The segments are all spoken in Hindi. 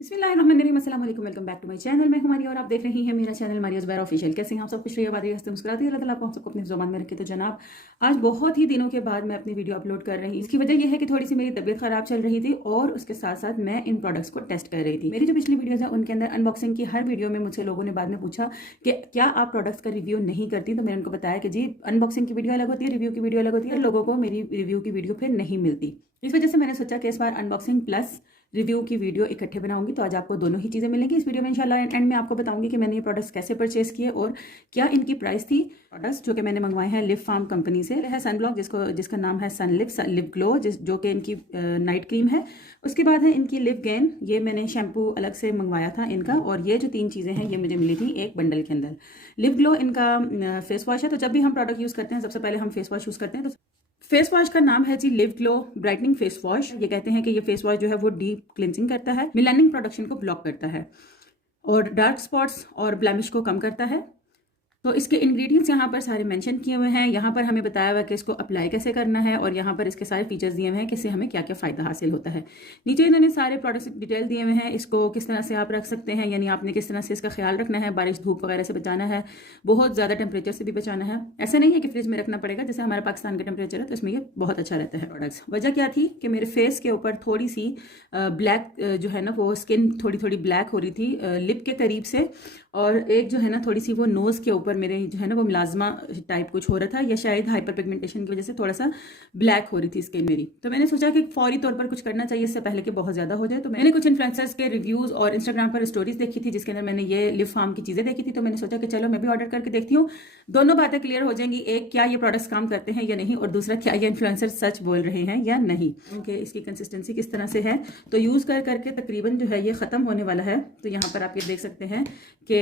बिस्मिल्लाहिर्रहमानिर्रहीम, अस्सलाम वालेकुम, welcome back to my channel. मैं हूं मारिया और आप देख रही हैं मेरा चैनल मारिया ज़ुबैर ऑफिशियल। कैसे हैं आप सब? खुश रहिए, आबाद रहिए, हंसते मुस्कुराते रहिए। अल्लाह ताला आप सबको अपनी ज़ुबान में रखे। तो जनाब, आज बहुत ही दिनों के बाद मैं अपनी वीडियो अपलोड कर रही हूँ। इसकी वजह यह है कि थोड़ी सी मेरी तबीयत ख़राब चल रही थी और उसके साथ साथ मैं इन प्रोडक्ट्स को टेस्ट कर रही थी। मेरी जो पिछली वीडियोज़ है उनके अंदर अनबॉक्सिंग की हर वीडियो में मुझसे लोगों ने बाद में पूछा कि क्या आप प्रोडक्ट्स का रिव्यू नहीं करती। तो मैंने उनको बताया कि जी, अनबॉक्सिंग की वीडियो अलग होती है, रिव्यू की वीडियो अलग होती है, लोगों को मेरी रिव्यू की वीडियो फिर नहीं मिलती। इस वजह से मैंने सोचा कि इस बार अनबॉक्सिंग प्लस रिव्यू की वीडियो इकट्ठे बनाऊंगी, तो आज आपको दोनों ही चीज़ें मिलेंगी इस वीडियो में इंशाल्लाह। एंड में आपको बताऊंगी कि मैंने ये प्रोडक्ट्स कैसे परचेस किए और क्या इनकी प्राइस थी। प्रोडक्ट्स जो कि मैंने मंगवाए हैं लिव फार्म कंपनी से है सनब्लॉक, जिसका नाम है लिव ग्लो, जो कि इनकी नाइट क्रीम है। उसके बाद है इनकी लिव गेन, ये मैंने शैम्पू अलग से मंगवाया था इनका। और ये जो 3 चीज़ें हैं ये मुझे मिली थी एक बंडल के अंदर। लिव ग्लो इनका फेस वॉश है। तो जब भी हम प्रोडक्ट यूज़ करते हैं सबसे पहले हम फेस वॉश यूज़ करते हैं। तो फेस वॉश का नाम है जी live glow brightening face wash. ये कहते हैं कि ये फेस वॉश जो है वो डीप क्लिनजिंग करता है, मेलानिन प्रोडक्शन को ब्लॉक करता है और डार्क स्पॉट्स और ब्लैमिश को कम करता है। तो इसके इंग्रेडिएंट्स यहाँ पर सारे मेंशन किए हुए हैं। यहाँ पर हमें बताया हुआ है कि इसको अप्लाई कैसे करना है और यहाँ पर इसके सारे फीचर्स दिए हुए हैं कि इससे हमें क्या क्या फ़ायदा हासिल होता है। नीचे इन्होंने सारे प्रोडक्ट्स डिटेल दिए हुए हैं। इसको किस तरह से आप रख सकते हैं, यानी आपने किस तरह से इसका ख्याल रखना है। बारिश धूप वगैरह से बचाना है, बहुत ज़्यादा टेम्परेचर से भी बचाना है। ऐसा नहीं है कि फ्रिज में रखना पड़ेगा, जैसे हमारे पाकिस्तान का टेम्परेचर है तो इसमें ये बहुत अच्छा रहता है प्रोडक्ट्स। वजह क्या थी कि मेरे फेस के ऊपर थोड़ी सी ब्लैक जो है ना वो स्किन थोड़ी थोड़ी ब्लैक हो रही थी लिप के करीब से, और एक जो है ना थोड़ी सी वो नोज़ के ऊपर मेरे जो है ना वो मिलाजमा टाइप कुछ हो रहा था, या शायद हाइपर पिगमेंटेशन की वजह से थोड़ा सा ब्लैक हो रही थी स्किन मेरी। तो मैंने सोचा कि फौरी तौर पर कुछ करना चाहिए इससे पहले कि बहुत ज़्यादा हो जाए। तो मैंने कुछ इन्फ्लुएंसर्स के रिव्यूज़ और इंस्टाग्राम पर स्टोरीज देखी थी जिसके अंदर मैंने ये लिव फार्म की चीज़ें देखी थी। तो मैंने सोचा कि चलो मैं भी ऑर्डर करके देखती हूँ। दोनों बातें क्लियर हो जाएंगी, एक क्या ये प्रोडक्ट्स काम करते हैं या नहीं, और दूसरा क्या ये इन्फ्लुएंसर सच बोल रहे हैं या नहीं, उनके इसकी कंसिस्टेंसी किस तरह से है। तो यूज़ कर करके तकरीबन जो है ये ख़त्म होने वाला है। तो यहाँ पर आप ये देख सकते हैं कि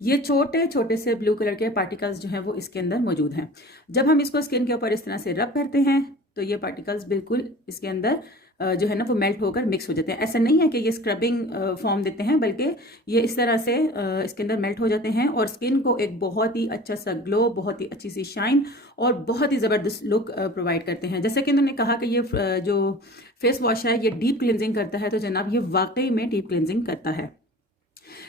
ये छोटे छोटे से ब्लू कलर के पार्टिकल्स जो हैं वो इसके अंदर मौजूद हैं। जब हम इसको स्किन के ऊपर इस तरह से रब करते हैं तो ये पार्टिकल्स बिल्कुल इसके अंदर जो है ना वो मेल्ट होकर मिक्स हो जाते हैं। ऐसा नहीं है कि ये स्क्रबिंग फॉर्म देते हैं, बल्कि ये इस तरह से इसके अंदर मेल्ट हो जाते हैं और स्किन को एक बहुत ही अच्छा सा ग्लो, बहुत ही अच्छी सी शाइन और बहुत ही ज़बरदस्त लुक प्रोवाइड करते हैं। जैसे कि उन्होंने कहा कि ये जो फेस वॉश है ये डीप क्लिनजिंग करता है, तो जनाब ये वाकई में डीप क्लिनजिंग करता है।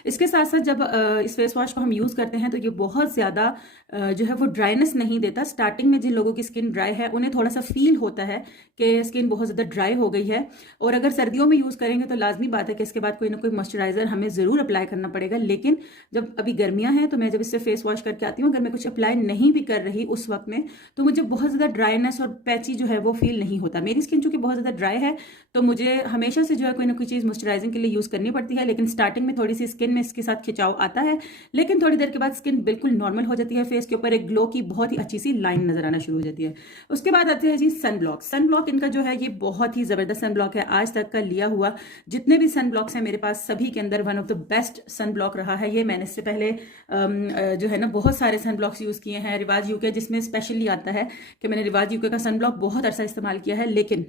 इसके साथ साथ जब इस फेस वॉश को हम यूज़ करते हैं तो ये बहुत ज़्यादा जो है वो ड्राइनेस नहीं देता। स्टार्टिंग में जिन लोगों की स्किन ड्राई है उन्हें थोड़ा सा फील होता है कि स्किन बहुत ज़्यादा ड्राई हो गई है, और अगर सर्दियों में यूज़ करेंगे तो लाजमी बात है कि इसके बाद कोई ना कोई मॉइस्चराइज़र हमें ज़रूर अप्लाई करना पड़ेगा। लेकिन जब अभी गर्मियाँ हैं तो मैं जब इससे फेस वॉश करके आती हूँ, अगर मैं कुछ अप्लाई नहीं भी कर रही उस वक्त में, तो मुझे बहुत ज़्यादा ड्राइनेस और पैची जो है वो फील नहीं होता। मेरी स्किन चूँकि बहुत ज़्यादा ड्राई है तो मुझे हमेशा से जो है कोई ना कोई चीज़ मॉइस्चराइजिंग के लिए यूज़ करनी पड़ती है। लेकिन स्टार्टिंग में थोड़ी सी स्किन में इसके साथ खिंचाव आता है, लेकिन थोड़ी देर के बाद स्किन बिल्कुल नॉर्मल हो जाती है। फेस के ऊपर एक ग्लो की बहुत ही अच्छी सी लाइन नजर आना शुरू हो जाती है। उसके बाद आते हैं जी सन ब्लॉक। सन ब्लॉक इनका जो है ये बहुत ही जबरदस्त सन ब्लॉक है। आज तक का लिया हुआ जितने भी सन ब्लॉक्स हैं मेरे पास, सभी के अंदर one of the best sunblock रहा है ये। मैंने इससे पहले जो है ना बहुत सारे सन ब्लॉक्स यूज किए हैं रिवाज यूके, जिसमें स्पेशली आता है कि मैंने रिवाज यूके का सन ब्लॉक बहुत अरसा इस्तेमाल किया है। लेकिन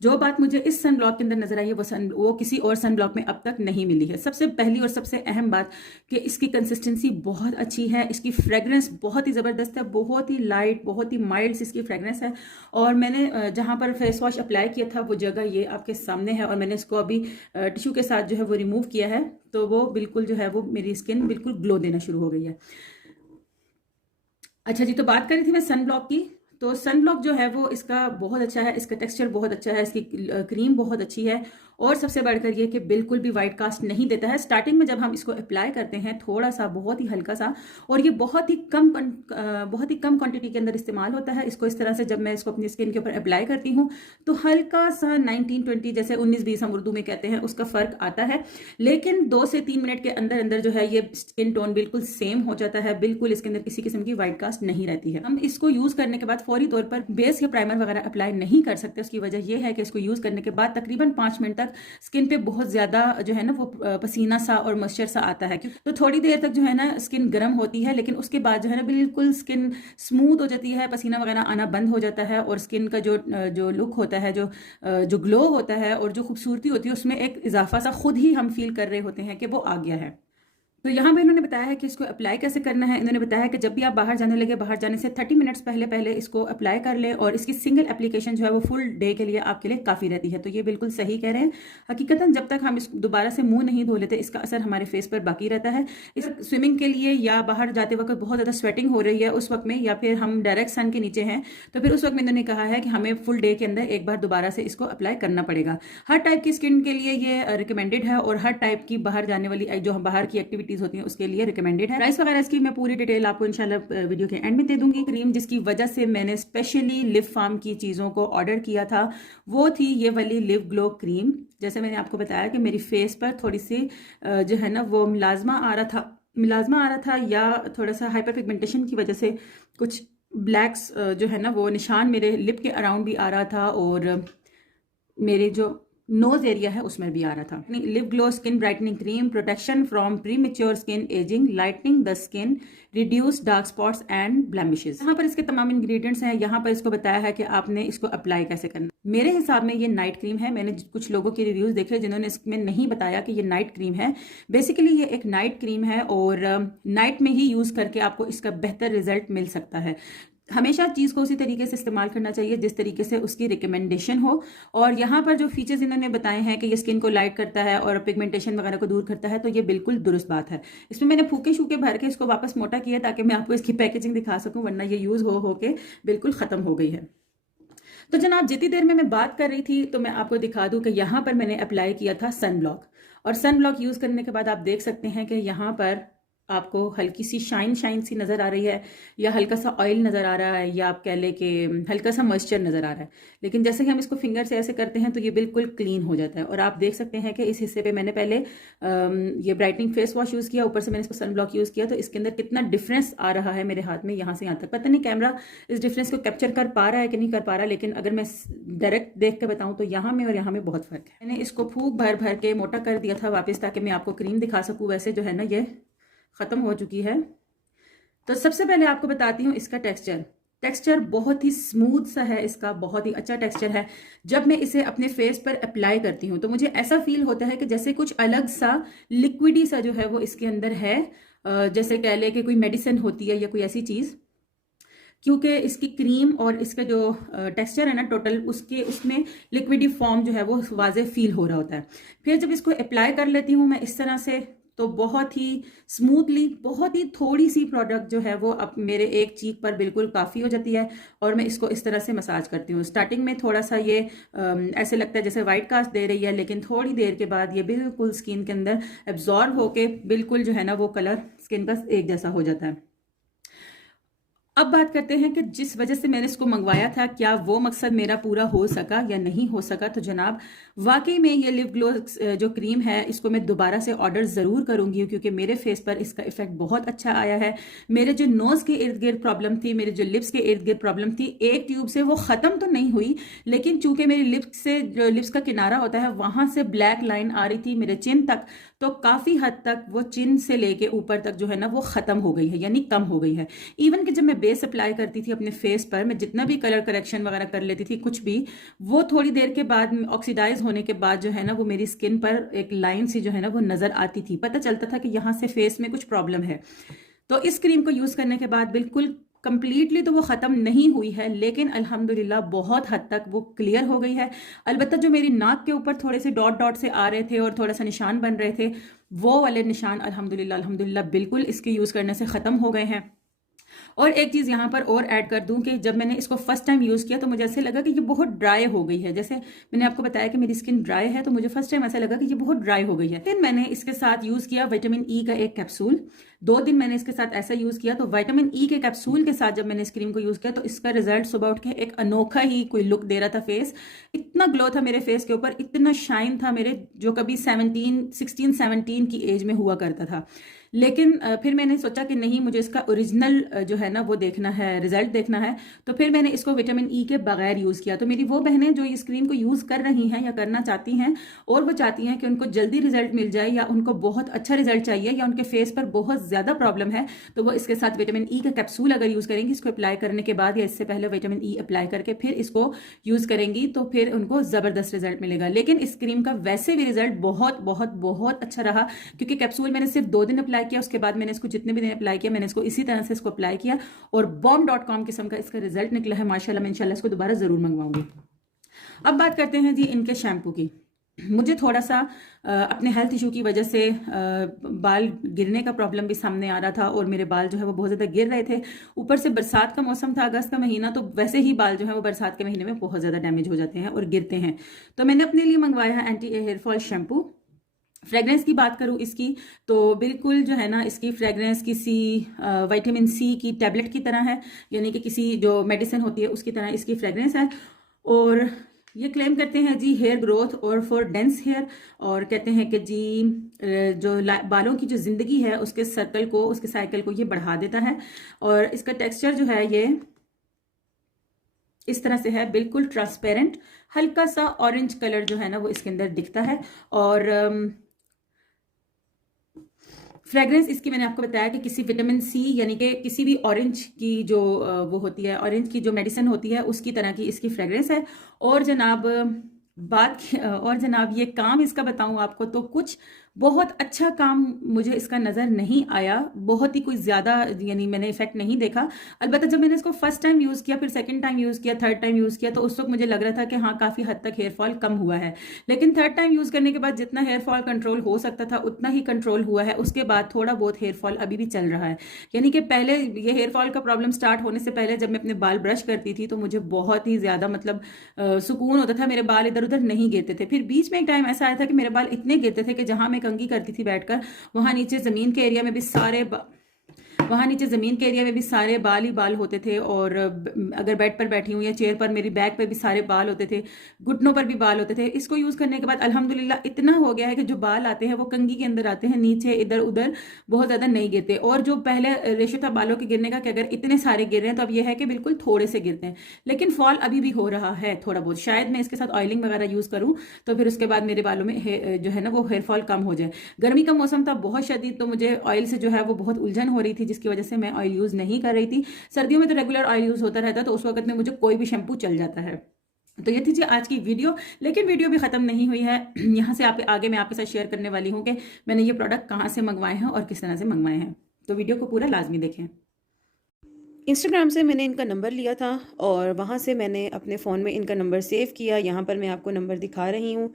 जो बात मुझे इस सन ब्लॉक के अंदर नजर आई है वो किसी और सन ब्लॉक में अब तक नहीं मिली है। सबसे पहली और सबसे अहम बात कि इसकी कंसिस्टेंसी बहुत अच्छी है, इसकी फ्रेग्रेंस बहुत ही ज़बरदस्त है, बहुत ही लाइट, बहुत ही माइल्ड सी इसकी फ्रेग्रेंस है। और मैंने जहाँ पर फेस वॉश अप्लाई किया था वो जगह ये आपके सामने है, और मैंने इसको अभी टिश्यू के साथ जो है वो रिमूव किया है, तो वो बिल्कुल जो है वो मेरी स्किन बिल्कुल ग्लो देना शुरू हो गई है। अच्छा जी, तो बात करी थी मैं सन ब्लॉक की। तो सन ब्लॉक जो है वो इसका बहुत अच्छा है, इसका टेक्सचर बहुत अच्छा है, इसकी क्रीम बहुत अच्छी है, और सबसे बढ़कर ये कि बिल्कुल भी वाइट कास्ट नहीं देता है। स्टार्टिंग में जब हम इसको अप्लाई करते हैं थोड़ा सा, बहुत ही हल्का सा, और ये बहुत ही कम क्वांटिटी के अंदर इस्तेमाल होता है। इसको इस तरह से जब मैं इसको अपनी स्किन के ऊपर अप्लाई करती हूँ तो हल्का सा 19-20 जैसे 19-20 हम उर्दू में कहते हैं उसका फ़र्क आता है। लेकिन 2 से 3 मिनट के अंदर अंदर जो है ये स्किन टोन बिल्कुल सेम हो जाता है, बिल्कुल इसके अंदर किसी किस्म की वाइट कास्ट नहीं रहती है। हम इसको यूज़ करने के बाद फौरी तौर पर बेस या प्राइमर वगैरह अप्लाई नहीं कर सकते। उसकी वजह यह है कि इसको यूज़ करने के बाद तकरीबन 5 मिनट तक स्किन पे बहुत ज्यादा जो है ना वो पसीना सा और मॉइस्चर सा आता है। तो थोड़ी देर तक जो है ना स्किन गर्म होती है, लेकिन उसके बाद जो है ना बिल्कुल स्किन स्मूथ हो जाती है, पसीना वगैरह आना बंद हो जाता है, और स्किन का जो लुक होता है, जो ग्लो होता है और जो खूबसूरती होती है, उसमें एक इजाफा सा खुद ही हम फील कर रहे होते हैं कि वो आ गया है। तो यहाँ पे इन्होंने बताया है कि इसको अप्लाई कैसे करना है। इन्होंने बताया है कि जब भी आप बाहर जाने लगे, बाहर जाने से 30 मिनट्स पहले पहले इसको अप्लाई कर लें, और इसकी सिंगल एप्लीकेशन जो है वो फुल डे के लिए आपके लिए काफ़ी रहती है। तो ये बिल्कुल सही कह रहे हैं। हकीकतन जब तक हम इस दोबारा से मुंह नहीं धो लेते, इसका असर हमारे फेस पर बाकी रहता है। इस स्विमिंग के लिए या बाहर जाते वक्त बहुत ज़्यादा स्वेटिंग हो रही है उस वक्त में, या फिर हम डायरेक्ट सन के नीचे हैं, तो फिर उस वक्त में इन्होंने कहा है कि हमें फुल डे के अंदर एक बार दोबारा से इसको अप्लाई करना पड़ेगा। हर टाइप की स्किन के लिए ये रिकमेंडेड है, और हर टाइप की बाहर जाने वाली जो बाहर की एक्टिविटीज़ होती हैं उसके लिए रिकमेंडेड है। प्राइस वगैरह इसकी मैं पूरी डिटेल आपको इंशाल्लाह वीडियो के एंड में दे दूंगी। क्रीम जिसकी वजह से मैंने स्पेशली लिव फार्म की चीज़ों को ऑर्डर किया था वो थी ये वाली लिव ग्लो क्रीम। जैसे मैंने आपको बताया कि मेरी फेस पर थोड़ी सी जो है ना वो मिलाजमा आ रहा था या थोड़ा सा हाइपर पिगमेंटेशन की वजह से कुछ ब्लैक्स जो है ना वो निशान मेरे लिप के अराउंड भी आ रहा था, और मेरे जो नोज एरिया है उसमें भी आ रहा था। Live glow skin brightening cream, protection from premature skin ageing, lightning the skin, reduce dark spots and blemishes. यहाँ पर इसके तमाम इंग्रेडिएंट्स हैं। यहाँ पर इसको बताया है कि आपने इसको अप्लाई कैसे करना। मेरे हिसाब में ये नाइट क्रीम है। मैंने कुछ लोगों के रिव्यूज देखे जिन्होंने इसमें नहीं बताया कि ये नाइट क्रीम है। बेसिकली ये एक नाइट क्रीम है, और नाइट में ही यूज करके आपको इसका बेहतर रिजल्ट मिल सकता है। हमेशा चीज़ को उसी तरीके से इस्तेमाल करना चाहिए जिस तरीके से उसकी रिकमेंडेशन हो। और यहाँ पर जो फीचर्स इन्होंने बताए हैं कि ये स्किन को लाइट करता है और पिगमेंटेशन वगैरह को दूर करता है, तो ये बिल्कुल दुरुस्त बात है। इसमें मैंने फूके शूके भर के इसको वापस मोटा किया ताकि मैं आपको इसकी पैकेजिंग दिखा सकूँ, वरना ये यूज़ हो के बिल्कुल ख़त्म हो गई है। तो जनाब जितनी देर में मैं बात कर रही थी तो मैं आपको दिखा दूँ कि यहाँ पर मैंने अप्लाई किया था सन ब्लॉक, और सन ब्लॉक यूज़ करने के बाद आप देख सकते हैं कि यहाँ पर आपको हल्की सी शाइन सी नज़र आ रही है, या हल्का सा ऑयल नज़र आ रहा है, या आप कह लें कि हल्का सा मॉइस्चर नज़र आ रहा है। लेकिन जैसे कि हम इसको फिंगर से ऐसे करते हैं तो ये बिल्कुल क्लीन हो जाता है। और आप देख सकते हैं कि इस हिस्से पे मैंने पहले ये ब्राइटनिंग फेस वॉश यूज़ किया, ऊपर से मैंने इसको सन ब्लॉक यूज़ किया, तो इसके अंदर कितना डिफरेंस आ रहा है मेरे हाथ में यहाँ से यहाँ तक। पता नहीं कैमरा इस डिफरेंस को कैप्चर कर पा रहा है कि नहीं कर पा रहा, लेकिन अगर मैं डायरेक्ट देख के बताऊँ तो यहाँ में और यहाँ में बहुत फ़र्क है। मैंने इसको फूक भर भर के मोटा कर दिया था वापस, ताकि मैं आपको क्रीम दिखा सकूँ। वैसे जो है ना ये ख़त्म हो चुकी है। तो सबसे पहले आपको बताती हूँ इसका टेक्सचर बहुत ही स्मूथ सा है, इसका बहुत ही अच्छा टेक्सचर है। जब मैं इसे अपने फेस पर अप्लाई करती हूँ तो मुझे ऐसा फील होता है कि जैसे कुछ अलग सा लिक्विडी सा जो है वो इसके अंदर है, जैसे कह ले कि कोई मेडिसिन होती है या कोई ऐसी चीज़। क्योंकि इसकी क्रीम और इसका जो टेक्सचर है ना टोटल, उसमें लिक्विडी फॉर्म जो है वो वाज़े फील हो रहा होता है। फिर जब इसको अप्लाई कर लेती हूँ मैं इस तरह से, तो बहुत ही स्मूथली, बहुत ही थोड़ी सी प्रोडक्ट जो है वो अब मेरे एक चीक पर बिल्कुल काफ़ी हो जाती है, और मैं इसको इस तरह से मसाज करती हूँ। स्टार्टिंग में थोड़ा सा ये ऐसे लगता है जैसे वाइट कास्ट दे रही है, लेकिन थोड़ी देर के बाद ये बिल्कुल स्किन के अंदर एब्जॉर्ब होके बिल्कुल जो है ना वो कलर स्किन का एक जैसा हो जाता है। अब बात करते हैं कि जिस वजह से मैंने इसको मंगवाया था, क्या वो मकसद मेरा पूरा हो सका या नहीं हो सका। तो जनाब वाकई में ये लिव ग्लो जो क्रीम है इसको मैं दोबारा से ऑर्डर ज़रूर करूंगी, क्योंकि मेरे फेस पर इसका इफेक्ट बहुत अच्छा आया है। मेरे जो नोज़ के इर्द गिर्द प्रॉब्लम थी, मेरे जो लिप्स के इर्द गिर्द प्रॉब्लम थी, एक ट्यूब से वो ख़त्म तो नहीं हुई, लेकिन चूंकि मेरी लिप्स से जो लिप्स का किनारा होता है वहाँ से ब्लैक लाइन आ रही थी मेरे चिन तक, तो काफ़ी हद तक वो चिन से लेके ऊपर तक जो है ना वो ख़त्म हो गई है, यानी कम हो गई है। इवन कि जब मैं बेस अप्लाई करती थी अपने फेस पर, मैं जितना भी कलर करेक्शन वगैरह कर लेती थी कुछ भी, वो थोड़ी देर के बाद ऑक्सीडाइज होने के बाद जो है ना वो मेरी स्किन पर एक लाइन सी जो है ना वो नज़र आती थी। पता चलता था कि यहाँ से फेस में कुछ प्रॉब्लम है। तो इस क्रीम को यूज़ करने के बाद बिल्कुल कंप्लीटली तो वो ख़त्म नहीं हुई है, लेकिन अल्हम्दुलिल्लाह बहुत हद तक वो क्लियर हो गई है। अलबत्ता जो मेरी नाक के ऊपर थोड़े से डॉट डॉट से आ रहे थे और थोड़ा सा निशान बन रहे थे, वो वाले निशान अल्हम्दुलिल्लाह बिल्कुल इसके यूज़ करने से ख़त्म हो गए हैं। और एक चीज़ यहाँ पर और ऐड कर दूं कि जब मैंने इसको फर्स्ट टाइम यूज़ किया तो मुझे ऐसे लगा कि ये बहुत ड्राई हो गई है। जैसे मैंने आपको बताया कि मेरी स्किन ड्राई है, तो मुझे फर्स्ट टाइम ऐसा लगा कि ये बहुत ड्राई हो गई है। फिर मैंने इसके साथ यूज़ किया विटामिन ई का एक कैप्सूल। 2 दिन मैंने इसके साथ ऐसा यूज़ किया, तो विटामिन ई के कैप्सूल के साथ जब मैंने इस क्रीम को यूज़ किया तो इसका रिजल्ट सुबह उठ के एक अनोखा ही कोई लुक दे रहा था। फेस इतना ग्लो था मेरे फेस के ऊपर, इतना शाइन था मेरे, जो कभी 16 17 की एज में हुआ करता था। लेकिन फिर मैंने सोचा कि नहीं, मुझे इसका ओरिजिनल जो है ना वो देखना है, रिजल्ट देखना है। तो फिर मैंने इसको विटामिन ई के बगैर यूज़ किया। तो मेरी वो बहनें जो इस क्रीम को यूज़ कर रही हैं या करना चाहती हैं, और वो चाहती हैं कि उनको जल्दी रिजल्ट मिल जाए, या उनको बहुत अच्छा रिजल्ट चाहिए, या उनके फेस पर बहुत ज़्यादा प्रॉब्लम है, तो वो इसके साथ विटामिन ई का कैप्सूल अगर यूज़ करेंगी, इसको अप्लाई करने के बाद या इससे पहले विटामिन ई अप्लाई करके फिर इसको यूज़ करेंगी, तो फिर उनको ज़बरदस्त रिजल्ट मिलेगा। लेकिन इस क्रीम का वैसे भी रिजल्ट बहुत बहुत बहुत अच्छा रहा, क्योंकि कैप्सूल मैंने सिर्फ 2 दिन अप्लाई अप्लाई किया, उसके बाद मैंने इसको जितने भी दिन अप्लाई किया मैंने इसको इसी तरह से इसको अप्लाई किया और bomb.com किस्म का इसका रिजल्ट निकला है माशाल्लाह। मैं इंशाल्लाह इसको दोबारा ज़रूर मंगवाऊंगी। अब बात करते हैं जी इनके शैम्पू की। मुझे थोड़ा सा अपने हेल्थ इशू की वजह से बाल गिरने का प्रॉब्लम भी सामने आ रहा था और मेरे बाल जो है वो बहुत ज़्यादा गिर रहे थे। ऊपर से बरसात का मौसम था, अगस्त का महीना, तो वैसे ही बाल जो है वो बरसात के महीने में बहुत ज़्यादा डैमेज हो जाते हैं और गिरते हैं। तो मैंने अपने लिए मंगवाया है anti hair fall shampoo. Fragrance की बात करूं इसकी तो बिल्कुल जो है ना इसकी फ्रेगरेंस किसी विटामिन सी की टैबलेट की तरह है, यानी कि किसी जो मेडिसिन होती है उसकी तरह इसकी फ्रेगरेंस है। और ये क्लेम करते हैं जी हेयर ग्रोथ और फॉर डेंस हेयर, और कहते हैं कि जी जो बालों की जो जिंदगी है उसके सर्कल को, उसके साइकिल को ये बढ़ा देता है। और इसका टेक्सचर जो है ये इस तरह से है, बिल्कुल ट्रांसपेरेंट, हल्का सा ऑरेंज कलर जो है ना वो इसके अंदर दिखता है। और फ्रेग्रेंस इसकी मैंने आपको बताया कि किसी विटामिन सी यानी कि किसी भी ऑरेंज की जो वो होती है, ऑरेंज की जो मेडिसिन होती है उसकी तरह की इसकी फ्रेग्रेंस है। और जनाब ये काम इसका बताऊं आपको तो कुछ बहुत अच्छा काम मुझे इसका नज़र नहीं आया, बहुत ही कोई ज़्यादा यानी मैंने इफेक्ट नहीं देखा। अलबत्ता जब मैंने इसको फर्स्ट टाइम यूज़ किया, फिर सेकंड टाइम यूज़ किया, थर्ड टाइम यूज़ किया, तो उस वक्त मुझे लग रहा था कि हाँ काफ़ी हद तक हेयर फॉल कम हुआ है। लेकिन थर्ड टाइम यूज़ करने के बाद जितना हेयर फॉल कंट्रोल हो सकता था उतना ही कंट्रोल हुआ है। उसके बाद थोड़ा बहुत हेयर फॉल अभी भी चल रहा है। यानी कि पहले ये हेयर फॉल का प्रॉब्लम स्टार्ट होने से पहले जब मैं अपने बाल ब्रश करती थी तो मुझे बहुत ही ज़्यादा मतलब सुकून होता था, मेरे बाल इधर उधर नहीं गिरते थे। फिर बीच में एक टाइम ऐसा आया था कि मेरे बाल इतने गिरते थे कि जहां मैं कंघी करती थी बैठकर वहां नीचे जमीन के एरिया में भी सारे बाल ही बाल होते थे। और अगर बेड पर बैठी हूँ या चेयर पर, मेरी बैक पे भी सारे बाल होते थे, घुटनों पर भी बाल होते थे। इसको यूज करने के बाद अल्हम्दुलिल्लाह इतना हो गया है कि जो बाल आते हैं वो कंघी के अंदर आते हैं, नीचे इधर उधर बहुत ज्यादा नहीं गिरते। और जो पहले रेशो था बालों के गिरने का कि अगर इतने सारे गिर रहे हैं तो अब यह है कि बिल्कुल थोड़े से गिरते हैं। लेकिन फॉल अभी भी हो रहा है थोड़ा बहुत। शायद मैं इसके साथ ऑयलिंग वगैरह यूज करूँ तो फिर उसके बाद मेरे बालों में जो है ना वो हेयर फॉल कम हो जाए। गर्मी का मौसम था बहुत शदीद, तो मुझे ऑयल से जो है वो बहुत उलझन हो रही थी जिसकी वजह से मैं ऑयल यूज नहीं कर रही थी। सर्दियों में तो रेगुलर ऑयल यूज होता रहता, तो उस वक्त में मुझे कोई भी शैम्पू चल जाता है। तो ये थी जी आज की वीडियो, लेकिन वीडियो भी खत्म नहीं हुई है। यहाँ से आगे मैं आपके साथ शेयर करने वाली हूँ कि मैंने ये प्रोडक्ट कहाँ से मंगवाए हैं और किस तरह से मंगवाए हैं। तो वीडियो को पूरा लाजमी देखें। इंस्टाग्राम से मैंने इनका नंबर लिया था और वहाँ से मैंने अपने फ़ोन में इनका नंबर सेव किया। यहाँ पर मैं आपको नंबर दिखा रही हूँ।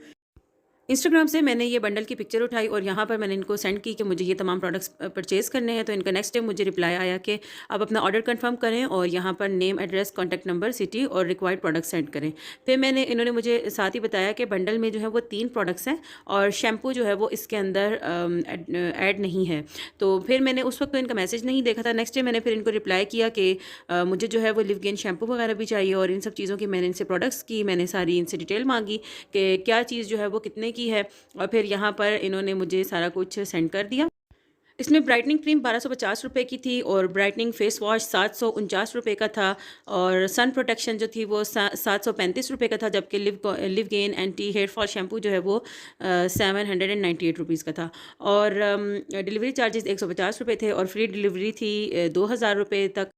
इंस्टाग्राम से मैंने ये बंडल की पिक्चर उठाई और यहाँ पर मैंने इनको सेंड की कि मुझे ये तमाम प्रोडक्ट्स परचेज़ करने हैं। तो इनका नेक्स्ट डे मुझे रिप्लाई आया कि आप अपना ऑर्डर कंफर्म करें और यहाँ पर name, address, contact number, city और रिक्वायर्ड प्रोडक्ट सेंड करें। फिर इन्होंने मुझे साथ ही बताया कि बंडल में जो है वो 3 प्रोडक्ट्स हैं और शैम्पू जो है वो इसके अंदर ऐड नहीं है। तो फिर मैंने उस वक्त तो इनका मैसेज नहीं देखा था। नेक्स्ट डे मैंने फिर इनको रिप्लाई किया कि मुझे जो है वो लिव गेन शैम्पू वगैरह भी चाहिए और इन सब चीज़ों की मैंने इनसे प्रोडक्ट्स की मैंने सारी इनसे डिटेल मांगी कि क्या चीज़ जो है वो कितने की है। और फिर यहाँ पर इन्होंने मुझे सारा कुछ सेंड कर दिया। इसमें ब्राइटनिंग क्रीम 1250 रुपये की थी और ब्राइटनिंग फेस वॉश 749 रुपये का था और सन प्रोटेक्शन जो थी वो 735 रुपये का था, जबकि लिव गेन एंटी हेयर फॉल शैम्पू जो है वो 798 रुपीज़ का था। और डिलीवरी चार्जेस 150 रुपये थे और फ्री डिलीवरी थी 2000 रुपये तक।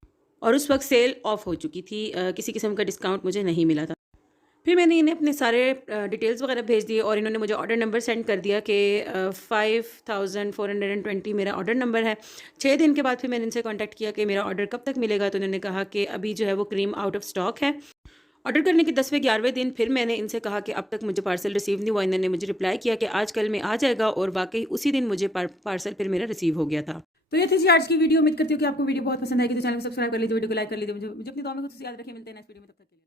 और उस वक्त सेल ऑफ हो चुकी थी, किसी किस्म का डिस्काउंट मुझे नहीं मिला था। फिर मैंने इन्हें अपने सारे डिटेल्स वगैरह भेज दिए और इन्होंने मुझे ऑर्डर नंबर सेंड कर दिया कि 5420 मेरा ऑर्डर नंबर है। 6 दिन के बाद फिर मैंने इनसे कांटेक्ट किया कि मेरा ऑर्डर कब तक मिलेगा। तो इन्होंने कहा कि अभी जो है वो क्रीम आउट ऑफ स्टॉक है। ऑर्डर करने के 10वें-11वें दिन फिर मैंने इनसे कहा कि अब तक मुझे पार्सल रिसीव नहीं हुआ। इन्होंने मुझे रिप्लाई किया कि आज कल में आ जाएगा और वाकई उसी दिन मुझे पार्सल फिर मेरा रिसीव हो गया था। तो ये थी जी आज की वीडियो। उम्मीद करती हूँ कि आपको वीडियो बहुत पसंद आएगी। तो चैनल को सब्सक्राइब कर लीजिए, वीडियो को लाइक कर लीजिए। मुझे अपनी दुआ में कुछ याद रखें। मिलते हैं नेक्स्ट वीडियो में, तब तक के लिए।